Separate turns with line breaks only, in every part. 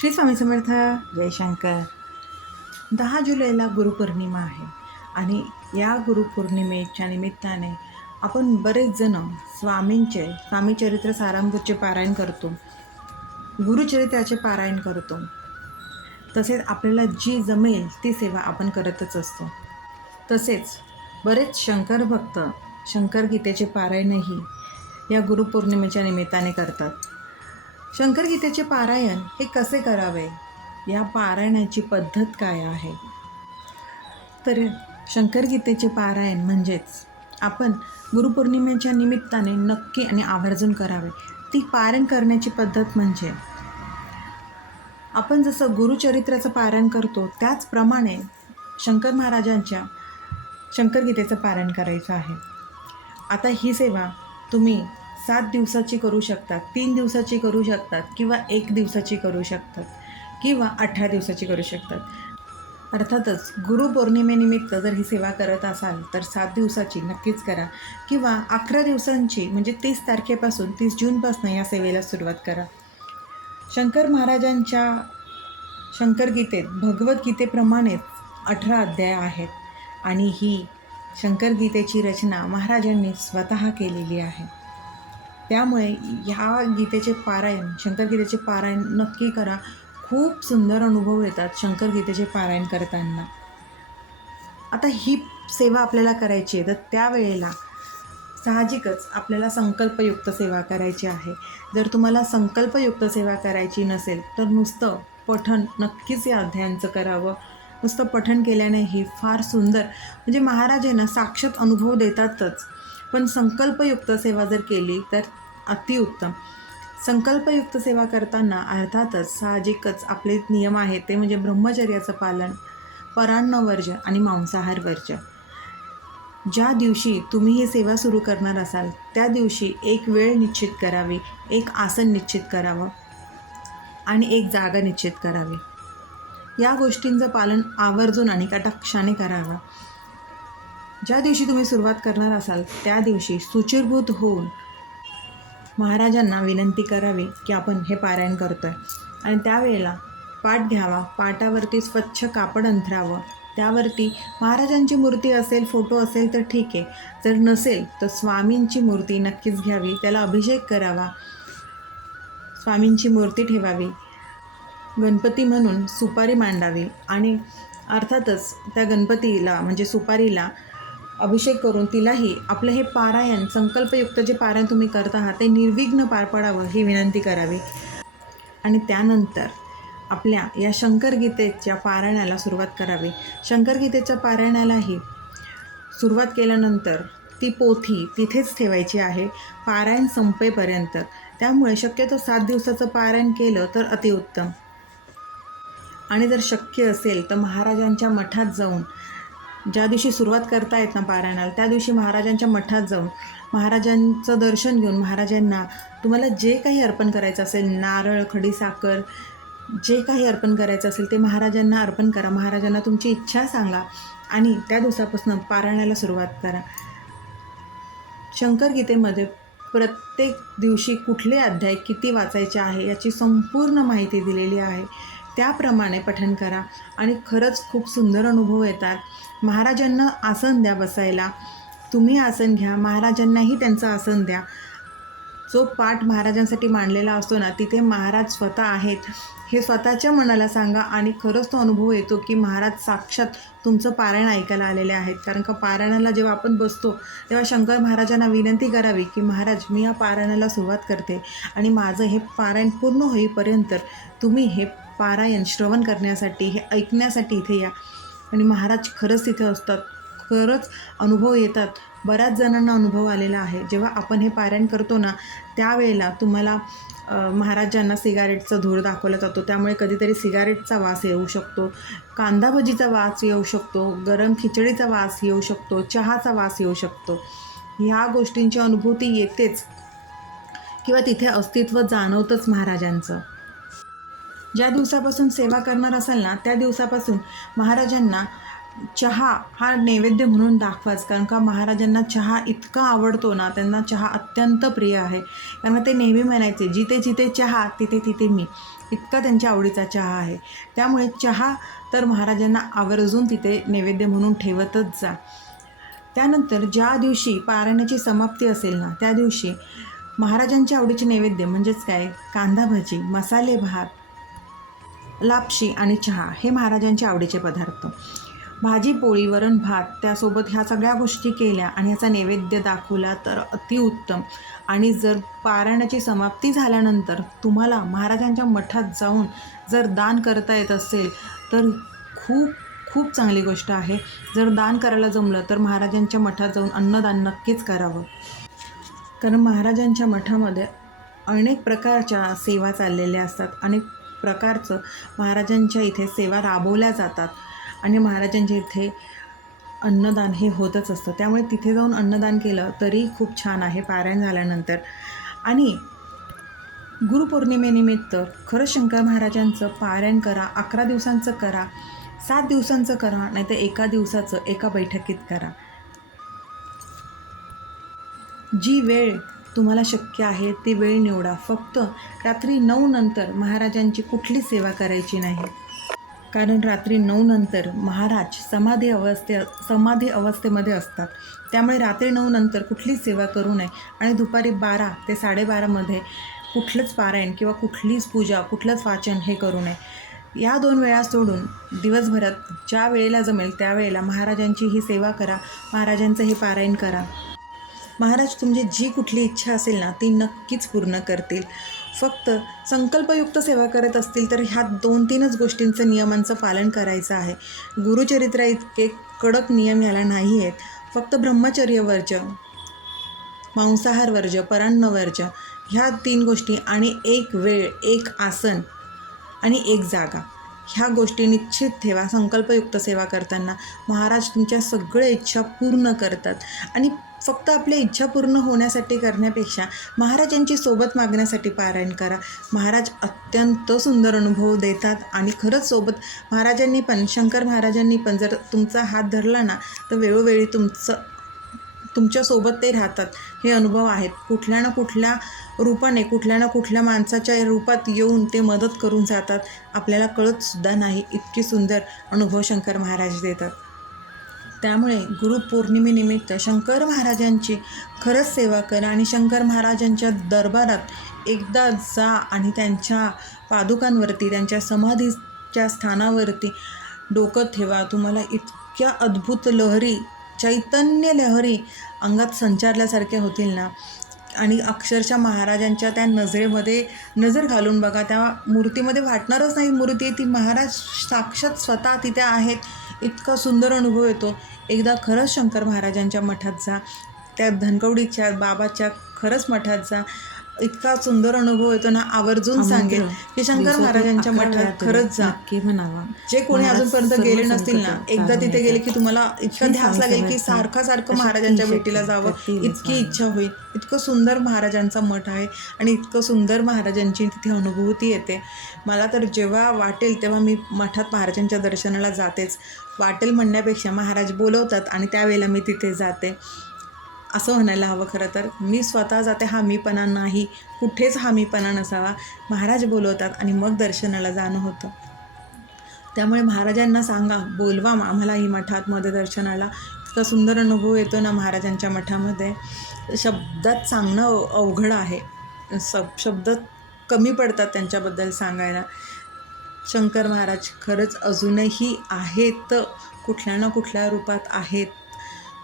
श्री स्वामी समर्थ जयशंकर दहा जुलैला गुरुपौर्णिमा आहे आणि या गुरुपौर्णिमेच्या निमित्ताने आपण बरेच जण स्वामींचे स्वामीचरित्र सारामृतचे पारायण करतो गुरुचरित्राचे पारायण करतो. तसेच आपल्याला जी जमेल ती सेवा आपण करतच असतो. तसेच बरेच शंकर भक्त शंकर गीतेचे पारायणही या गुरुपौर्णिमेच्या निमित्ताने करतात. शंकरगीतेचे पारायण हे कसे करावे? या पारायणाची पद्धत काय आहे? तर शंकरगीतेचे पारायण म्हणजेच आपण गुरुपौर्णिमेच्या निमित्ताने नक्की आणि आवर्जून करावे. ती पारायण करण्याची पद्धत म्हणजे आपण जसं गुरुचरित्राचं पारायण करतो त्याचप्रमाणे शंकर महाराजांच्या शंकरगीतेचं पारायण करायचं आहे. आता ही सेवा तुम्ही सात दिवसाची करू शकतात तीन दिवसाची करू शकतात किंवा एक दिवसाची करू शकतात किंवा अठरा दिवसाची करू शकतात. अर्थातच गुरुपौर्णिमेनिमित्त जर ही सेवा करत असाल तर सात दिवसाची नक्कीच करा. किंवा अकरा दिवसांची म्हणजे तीस तारखेपासून तीस जूनपासून या सेवेला सुरुवात करा. शंकर महाराजांच्या शंकरगीतेत भगवद्गीतेप्रमाणेच अठरा अध्याय आहेत. आणि ही शंकरगीतेची रचना महाराजांनी स्वतः केलेली आहे. त्यामुळे ह्या गीतेचे पारायण शंकरगीतेचे पारायण नक्की करा. खूप सुंदर अनुभव येतात शंकरगीतेचे पारायण करताना. आता ही सेवा आपल्याला करायची आहे तर त्यावेळेला साहजिकच आपल्याला संकल्पयुक्त सेवा करायची आहे. जर तुम्हाला संकल्पयुक्त सेवा करायची नसेल तर नुसतं पठण नक्कीच या अध्यायांचं करावं. नुसतं पठण केल्याने ही फार सुंदर. म्हणजे महाराजांना साक्षात अनुभव देतातच. पण संकल्पयुक्त सेवा जर केली तर अतिउत्तम. संकल्पयुक्त सेवा करताना अर्थातच साहजिकच आपले नियम आहेत ते म्हणजे ब्रह्मचर्याचं पालन परान्न वर्ज आणि मांसाहार वर्ज ज्या दिवशी तुम्ही ही सेवा सुरू करणार असाल त्या दिवशी एक वेळ निश्चित करावी एक आसन निश्चित करावं आणि एक जागा निश्चित करावी. या गोष्टींचं पालन आवर्जून आणि कटाक्षाने करावं. ज्या दिवशी तुम्ही सुरुवात करणार असाल त्या दिवशी सुचिरभूत होऊन महाराजांना विनंती करावी की आपण हे पारायण करतो आहे आणि त्यावेळेला पाठ घ्यावा पाटावरती स्वच्छ कापड अंथरावं. त्यावरती महाराजांची मूर्ती असेल फोटो असेल तर ठीक आहे. जर नसेल तर स्वामींची मूर्ती नक्कीच घ्यावी. त्याला अभिषेक करावा. स्वामींची मूर्ती ठेवावी. गणपती म्हणून सुपारी मांडावी. आणि अर्थातच त्या गणपतीला म्हणजे सुपारीला अभिषेक करून तिलाही आपलं हे पारायण संकल्पयुक्त जे पारायण तुम्ही करत आहात ते निर्विघ्न पार पडावं ही विनंती करावी. आणि त्यानंतर आपल्या या शंकरगीतेच्या पारायणाला सुरुवात करावी. शंकरगीतेच्या पारायणालाही सुरुवात केल्यानंतर ती पोथी तिथेच ठेवायची आहे. पारायण संपेपर्यंत. त्यामुळे शक्यतो सात दिवसाचं पारायण केलं तर अतिउत्तम. आणि जर शक्य असेल तर महाराजांच्या मठात जाऊन ज्या दिवशी सुरुवात करता येत ना पारायणाला त्या दिवशी महाराजांच्या मठात जाऊन महाराजांचं दर्शन घेऊन महाराजांना तुम्हाला जे काही अर्पण करायचं असेल नारळ खडीसाखर जे काही अर्पण करायचं असेल ते महाराजांना अर्पण करा. महाराजांना तुमची इच्छा सांगा आणि त्या दिवसापासून पारायणाला सुरुवात करा. शंकरगीतेमध्ये प्रत्येक दिवशी कुठले अध्याय किती वाचायचे आहे याची संपूर्ण माहिती दिलेली आहे. त्याप्रमाणे पठण करा. आणि खरंच खूप सुंदर अनुभव येतात. महाराजांना आसन द्या बसायला. तुम्ही आसन घ्या. महाराजांनाही त्यांचं आसन द्या. जो पाठ महाराजांसाठी मांडलेला असतो ना तिथे महाराज स्वतः आहेत. हे स्वतःच्या मनाला सांगा आणि खरंच तो अनुभव येतो की महाराज साक्षात तुमचं पारायण ऐकायला आलेले आहेत. कारण का पारायणाला जेव्हा आपण बसतो तेव्हा शंकर महाराजांना विनंती करावी की महाराज मी या पारायणाला सुरुवात करते आणि माझं हे पारायण पूर्ण होईपर्यंत तुम्ही हे पारायण श्रवण करण्यासाठी हे ऐकण्यासाठी इथे या. आणि महाराज खरंच तिथे असतात. खरंच अनुभव येतात. बऱ्याच जणांना अनुभव आलेला आहे. जेव्हा आपण हे पारायण करतो ना त्यावेळेला तुम्हाला महाराजांना सिगारेटचा धूर दाखवला जातो. त्यामुळे कधीतरी सिगारेटचा वास येऊ शकतो. कांदा भजीचा वास येऊ शकतो. गरम खिचडीचा वास येऊ शकतो. चहाचा वास येऊ शकतो. ह्या गोष्टींची अनुभूती येतेच किंवा तिथे अस्तित्व जाणवतंच महाराजांचं. ज्या दिवसापासून सेवा करणार असाल ना त्या दिवसापासून महाराजांना चहा हा नैवेद्य म्हणून दाखवाच. कारण का महाराजांना चहा इतका आवडतो ना त्यांना चहा अत्यंत प्रिय आहे. कारण ते नेहमी म्हणायचे जिथे जिथे चहा तिथे तिथे मी. इतका त्यांच्या आवडीचा चहा आहे. त्यामुळे चहा तर महाराजांना आवर्जून तिथे नैवेद्य म्हणून ठेवतच जा. त्यानंतर ज्या दिवशी पारायणाची समाप्ती असेल ना त्या दिवशी महाराजांच्या आवडीचे नैवेद्य म्हणजेच काय? कांदा भजी मसाले भात लापशी आणि चहा हे महाराजांचे आवडीचे पदार्थ. भाजी पोळी वरण भात त्यासोबत ह्या सगळ्या गोष्टी केल्या आणि ह्याचा नैवेद्य दाखवला तर अतिउत्तम आणि जर पारायणाची समाप्ती झाल्यानंतर तुम्हाला महाराजांच्या मठात जाऊन जर दान करता येत असेल तर खूप खूप चांगली गोष्ट आहे. जर दान करायला जमलं तर महाराजांच्या मठात जाऊन अन्नदान नक्कीच करावं. कारण महाराजांच्या मठामध्ये अनेक प्रकारच्या सेवा चाललेल्या असतात. अनेक प्रकारचं महाराजांच्या इथे सेवा राबवल्या जातात. आणि महाराजांच्या इथे अन्नदान हे होतच असतं. त्यामुळे तिथे जाऊन अन्नदान केलं तरी खूप छान आहे पारायण झाल्यानंतर. आणि गुरुपौर्णिमेनिमित्त खरंच शंकर महाराजांचं पारायण करा अकरा दिवसांचं करा सात दिवसांचं करा नाही तर एका दिवसाचं एका बैठकीत करा. जी वेळ तुम्हाला शक्य आहे ती वेळ निवडा. फक्त रात्री नऊ नंतर महाराजांची कुठली सेवा करायची नाही. कारण रात्री नऊ नंतर महाराज समाधी अवस्थे समाधी अवस्थेमध्ये असतात. त्यामुळे रात्री नऊ नंतर कुठलीच सेवा करू नये. आणि दुपारी बारा ते साडेबारामध्ये कुठलंच पारायण किंवा कुठलीच पूजा कुठलंच वाचन हे करू नये. या दोन वेळा सोडून दिवसभरात ज्या वेळेला जमेल त्यावेळेला महाराजांची ही सेवा करा. महाराजांचं हे पारायण करा. महाराज तुमची जी कुठली इच्छा असेल ना ती नक्कीच पूर्ण करतील. फक्त संकल्पयुक्त सेवा करत असतील तर ह्या दोन तीनच गोष्टींचं नियमांचं पालन करायचं आहे. गुरुचरित्रा इतके कडक नियम ह्याला नाही आहेत. फक्त ब्रह्मचर्य वर्ज मांसाहार वर्ज परान्न वर्ज ह्या तीन गोष्टी आणि एक वेळ एक आसन आणि एक जागा ह्या गोष्टी निश्चित ठेवा. संकल्पयुक्त सेवा करताना महाराज तुमच्या सगळ्या इच्छा पूर्ण करतात. आणि फक्त आपल्या इच्छा पूर्ण होण्यासाठी करण्यापेक्षा महाराजांची सोबत मागण्यासाठी पारायण करा. महाराज अत्यंत सुंदर अनुभव देतात आणि खरंच सोबत महाराजांनी पण शंकर महाराजांनी पण जर तुमचा हात धरला ना तर वेळोवेळी तुमचं तुमच्यासोबत ते राहतात. हे अनुभव आहेत. कुठल्या ना कुठल्या रूपाने कुठल्या ना कुठल्या माणसाच्या रूपात येऊन ते मदत करून जातात. आपल्याला कळतसुद्धा नाही इतकी सुंदर अनुभव शंकर महाराज देतात. त्यामुळे गुरुपौर्णिमेनिमित्त शंकर महाराजांची खरंच सेवा करा आणि शंकर महाराजांच्या दरबारात एकदा जा आणि त्यांच्या पादुकांवरती त्यांच्या समाधीच्या स्थानावरती डोकं ठेवा. तुम्हाला इतक्या अद्भुत लहरी चैतन्य लहरी अंगात संचारल्यासारख्या होतील ना? आणि अक्षरशः महाराजांच्या त्या नजरेमध्ये नजर घालून बघा. त्या मूर्तीमध्ये वाटणारच नाही मूर्ती. ती महाराज साक्षात स्वतः तिथे आहेत. इतका सुंदर अनुभव येतो. एकदा खरंच शंकर महाराजांच्या मठात जा. त्या धनकवडीच्या बाबाच्या खरंच मठात जा. इतका सुंदर अनुभव येतो ना आवर्जून सांगेल की शंकर महाराजांच्या मठात खरंच जा. जे कोणी अजूनपर्यंत गेले नसतील ना एकदा तिथे गेले. की तुम्हाला इतकं ध्यास लागेल की सारखं सारखं महाराजांच्या भेटीला जावं. इतकी. इच्छा होईल. इतकं सुंदर महाराजांचा मठ आहे आणि इतकं सुंदर महाराजांची तिथे अनुभूती येते. मला तर जेव्हा वाटेल तेव्हा मी मठात महाराजांच्या दर्शनाला जातेच. वाटेल म्हणण्यापेक्षा महाराज बोलवतात आणि त्यावेळेला मी तिथे जाते. असं म्हणायला हवं खरं तर. मी स्वतः जाते हमीपणा नाही. कुठेच हमीपणा नसावा. महाराज बोलवतात आणि मग दर्शनाला जाणं होतं. त्यामुळे महाराजांना सांगा बोलवा आम्हाला ही मठातमध्ये दर्शनाला. इतका सुंदर अनुभव येतो ना महाराजांच्या मठामध्ये. शब्दात सांगणं अवघड आहे. सब शब्द कमी पडतात त्यांच्याबद्दल सांगायला. शंकर महाराज खरंच अजूनही आहेत कुठल्या ना कुठल्या रूपात आहेत.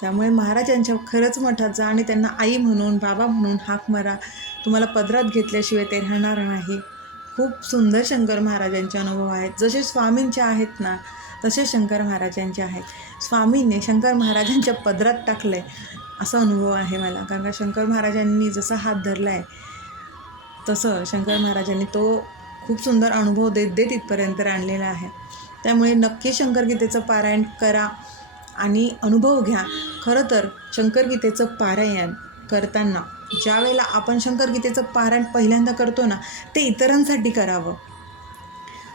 त्यामुळे महाराजांच्या खरंच मठात जा आणि त्यांना आई म्हणून बाबा म्हणून हाक मारा. तुम्हाला पदरात घेतल्याशिवाय ते राहणार नाही. खूप सुंदर शंकर महाराजांचे अनुभव आहेत. जसे स्वामींचे आहेत ना तसे शंकर महाराजांचे आहेत. स्वामींनी शंकर महाराजांच्या पदरात टाकलं आहे असा अनुभव आहे मला. कारण का शंकर महाराजांनी जसा हात धरला आहे तसं शंकर महाराजांनी तो खूप सुंदर अनुभव देत देत इथपर्यंत आणलेला आहे. त्यामुळे नक्की शंकरगीतेचं पारायण करा आणि अनुभव घ्या. खरं तर शंकरगीतेचं पारायण करताना ज्या वेळेला आपण शंकरगीतेचं पारायण पहिल्यांदा करतो ना ते इतरांसाठी करावं.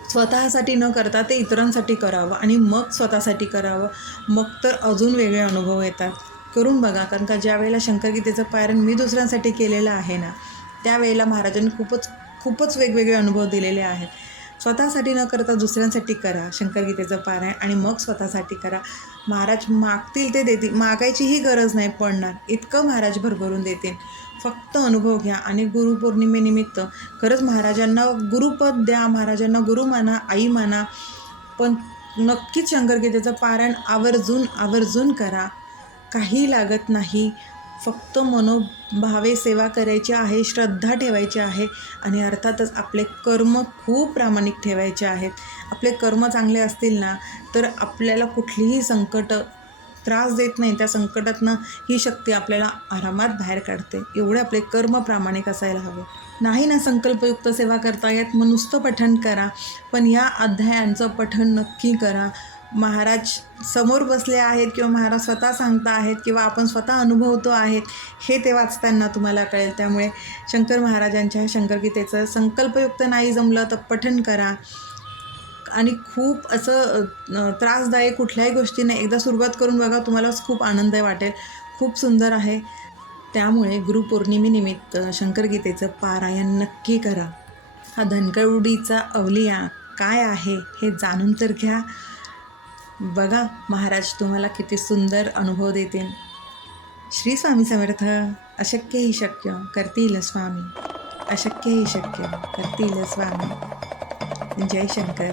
स्वतःसाठी न करता ते इतरांसाठी करावं आणि मग स्वतःसाठी करावं. मग तर अजून वेगळे अनुभव येतात. करून बघा कारण का ज्या वेळेला शंकरगीतेचं पारायण मी दुसऱ्यांसाठी केलेलं आहे ना त्यावेळेला महाराजांनी खूपच खूपच वेगवेगळे अनुभव दिलेले आहेत. स्वतःसाठी न करता दुसऱ्यांसाठी करा शंकरगीतेचं पारायण आणि मग स्वतःसाठी करा. महाराज मागतील ते देतील मागायचीही गरज नाही पडणार. इतकं महाराज भरभरून देतील. फक्त अनुभव घ्या आणि गुरुपौर्णिमेनिमित्त खरंच महाराजांना गुरुपद द्या महाराजांना गुरु माना आई माना. पण नक्कीच शंकरगीतेचं पारायण आवर्जून आवर्जून करा. काही लागत नाही. फक्त मनोभावे सेवा करायची आहे श्रद्धा ठेवायची आहे आणि अर्थातच आपले कर्म खूप प्रामाणिक ठेवायचे आहेत. आपले कर्म चांगले असतील ना तर आपल्याला कुठलीही संकट त्रास देत नाही. त्या संकटातनं ही शक्ती आपल्याला आरामात बाहेर काढते. एवढे आपले कर्म प्रामाणिक असायला हवे. नाही ना संकल्पयुक्त सेवा करता येत मग नुसतं पठण करा. पण या अध्यायांचं पठण नक्की करा. महाराज समोर बसले आहेत किंवा महाराज स्वतः सांगता आहेत किंवा आपण स्वतः अनुभवतो आहेत हे ते वाचताना तुम्हाला कळेल. त्यामुळे शंकर महाराजांच्या शंकरगीतेचं संकल्पयुक्त नाही जमलं तर पठण करा. आणि खूप असं त्रासदायक कुठल्याही गोष्टीने एकदा सुरुवात करून बघा तुम्हालाच खूप आनंद वाटेल. खूप सुंदर आहे. त्यामुळे गुरुपौर्णिमेनिमित्त शंकरगीतेचं पारायण नक्की करा. हा धनकवडीचा अवलिया काय आहे हे जाणून तर घ्या. बघा महाराज तुम्हाला किती सुंदर अनुभव देतील. श्री स्वामी समर्थ अशक्यही शक्य करतील स्वामी. अशक्यही शक्य करतील स्वामी. जय शंकर.